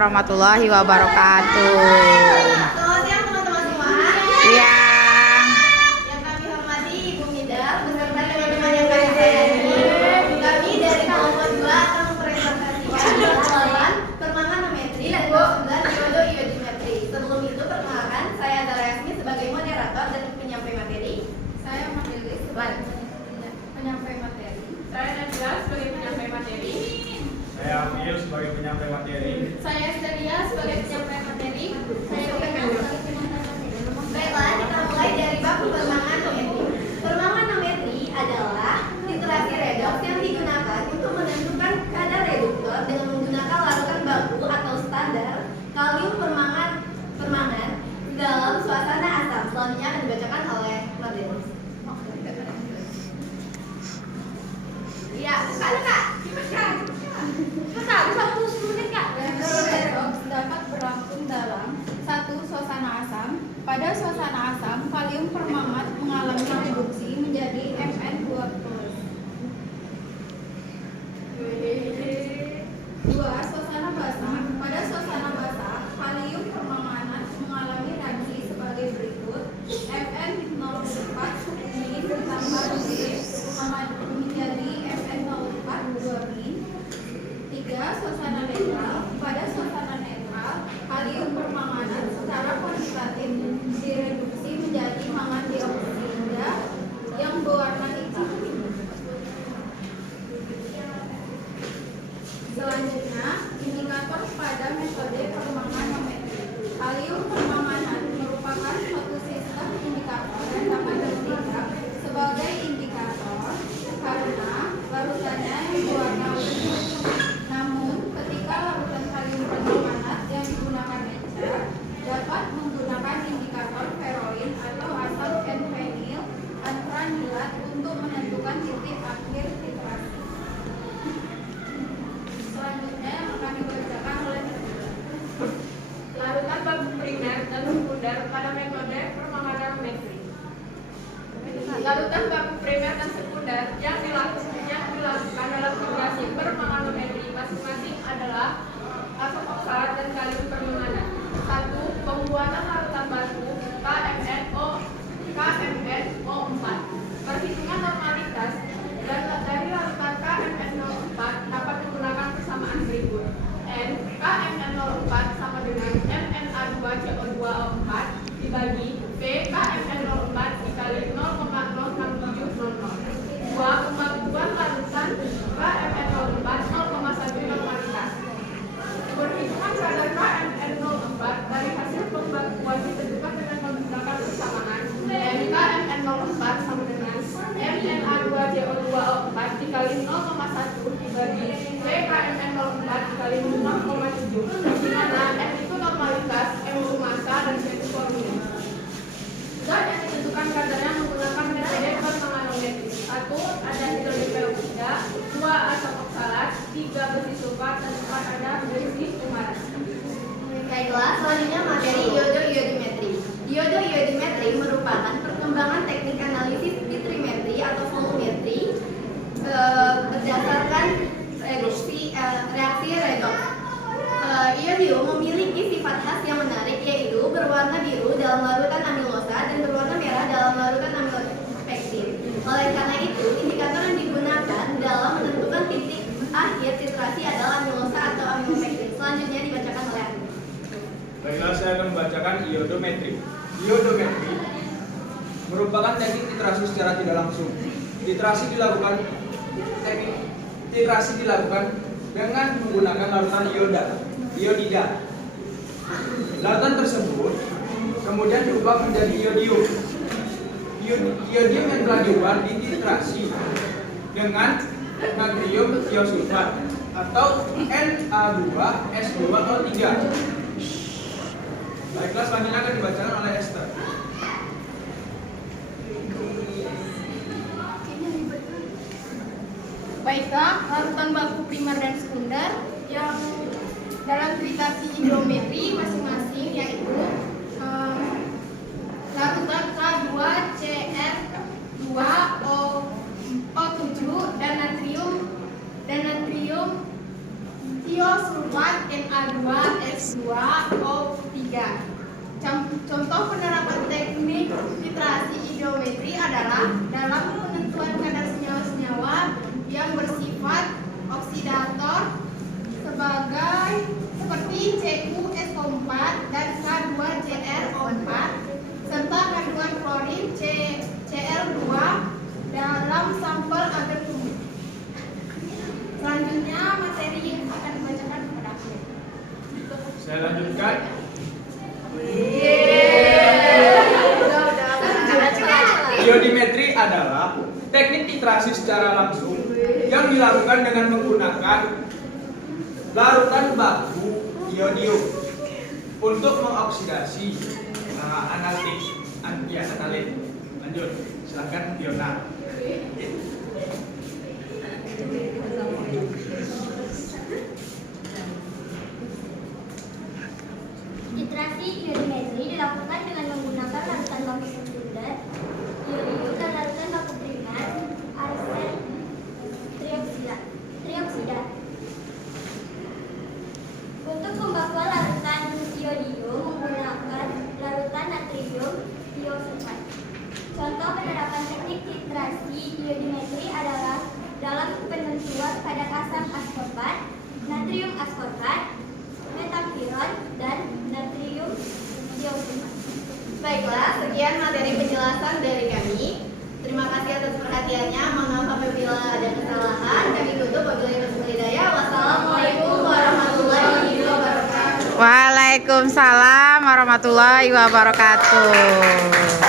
warahmatullahi wabarakatuh. Selamat siang teman-teman semua. Iya. Yang kami hormati Ibu Mida beserta teman-teman yang kami sayangi. Kami dari kelompok 2 akan mempresentasikan jalan permanganometri dan kelas 9 Yodo Iodimetri. Sebelum itu perkenalkan, saya adalah Yasmin sebagai moderator dan penyampai materi. Saya Mahilis sebagai penyampai materi. Saya Najla sebagai penyampai materi. Saya Amil sebagai penyampai materi. Saya Esteria sebagai penyampai materi. Saya Rina sebagai penyampai materi. Baiklah, kita mulai dari bab permanganometri. Permanganometri adalah literasi redoks yang digunakan untuk menentukan kadar reduktor dengan menggunakan larutan baku atau standar kalium permangan dalam suasana asam. Selanjutnya akan dibacakan oleh Martinus. Iya, Kak. Cepat, bisa 10 menit, Kak. Redoks dapat berlangsung dalam satu suasana asam. Pada suasana asam, kalium permangat mengalami reduksi menjadi Mn2+. Dua, suasana basah. Pada suasana basah, kalium permanganat mengalami reaksi sebagai berikut: Mn04 min ditambah B menjadi Mn04 2 min. 3. Suasana netral. Pada suasana netral, kalium permanganat secara kuantitatif direduksi menjadi mangan dioksida yang berwarna hitam. Selanjutnya, indikator pada metode permanganometri. Kalium permanganat merupakan suatu sistem indikator yang dapat ditindak sebagai indikator karena larutannya yang berwarna ungu. Namun, ketika larutan kalium permanganat yang digunakan encer dapat menggunakan indikator feroin atau asam fenil antranilat untuk menentukan titik akhir titrasi. Selanjutnya yang akan dibacakan oleh Larutan baku primer dan sekunder pada metode permanganometri. Larutan baku primer dan sekunder yang dilakukan dalam operasi permanganometri masing-masing adalah asam oksalat dan kalium permanganat. 1. Pembuatan larutan baku KMNO4. Perhitungan normalitas dan dari larutan KMNO4 dapat menggunakan persamaan berikut. N KMN04 sama dengan MnA2CO2O4 dibagi P KMN04 dikali 0,06700. 2. Pembagian larutan KMN04 0,1 normalitas. Perhitungan kadar KMN04 dari hasil pembagian ditentukan dengan menggunakan persamaan N KMN04 sama dengan MnA2CO2O4 dikali 0,1 dibagi P KMN04 dikali 0,7, di mana N itu normalitas, M itu massa, dan C itu volume. Zat yang ditentukan kadarnya menggunakan metode permanganometri. 1. Ada hidrogen peroksida, 2. Asam oksalat, 3. Besi sulfat, dan 4. Ada besi kumarat. Baiklah, selanjutnya materi iodo-iodimetri. Iodo-iodimetri merupakan perkembangan teknik analisis vitrimetri atau volumetri berdasarkan reaksi redoks. Iodium memiliki sifat khas yang menarik, yaitu berwarna biru dalam larutan amilosa dan berwarna merah dalam larutan amilopektin. Oleh karena itu, indikator yang digunakan dalam menentukan titik akhir titrasi adalah amilosa atau amilopektin. Selanjutnya dibacakan oleh Andi. Baiklah, saya akan membacakan iodometri. Iodometri merupakan teknik titrasi secara tidak langsung. Titrasi dilakukan dengan menggunakan larutan iodida. Larutan tersebut kemudian diubah menjadi iodium. Iodium yang telah diubah dititrasi dengan natrium tiosulfat atau Na2S2O3. Baiklah, selanjutnya akan dibacakan oleh Esther. Baiklah, larutan baku primer dan sekunder yang dalam tritasi hidrometri masing-masing yaitu larutan K2CR2O7 dan natrium tiosulfat Na2S H2O3. Contoh penerapan teknik titrasi ideometri adalah dalam penentuan kadar senyawa-senyawa yang bersifat oksidator seperti CuSO4 dan K2CrO4 serta kandungan klorin Cl2 dalam sampel agar tumbuh. Selanjutnya materi yang akan dibacakan kepada aku. Saya lanjutkan. Iodimetri adalah teknik titrasi secara langsung yang dilakukan dengan menggunakan larutan baku iodium untuk mengoksidasi analit. Lanjut, silakan Fiona. Titrasi iodimetri dilakukan dengan menggunakan larutan baku sekunder, iodium dan larutan baku primer, arsen trioksida. Untuk pembakuan larutan iodium menggunakan larutan natrium tiosulfat. Contoh penerapan teknik titrasi iodimetri adalah dalam penentuan kadar asam askorbat, natrium askorbat, metampiron, dan natrium tiosulfat. Baiklah, sekian materi penjelasan dari kami. Terima kasih atas perhatiannya. Mohon maaf apabila ada kesalahan. Kami tutup wabillahi taufiq wal hidayah. Wassalamualaikum warahmatullahi wabarakatuh. Waalaikumsalam warahmatullahi wabarakatuh.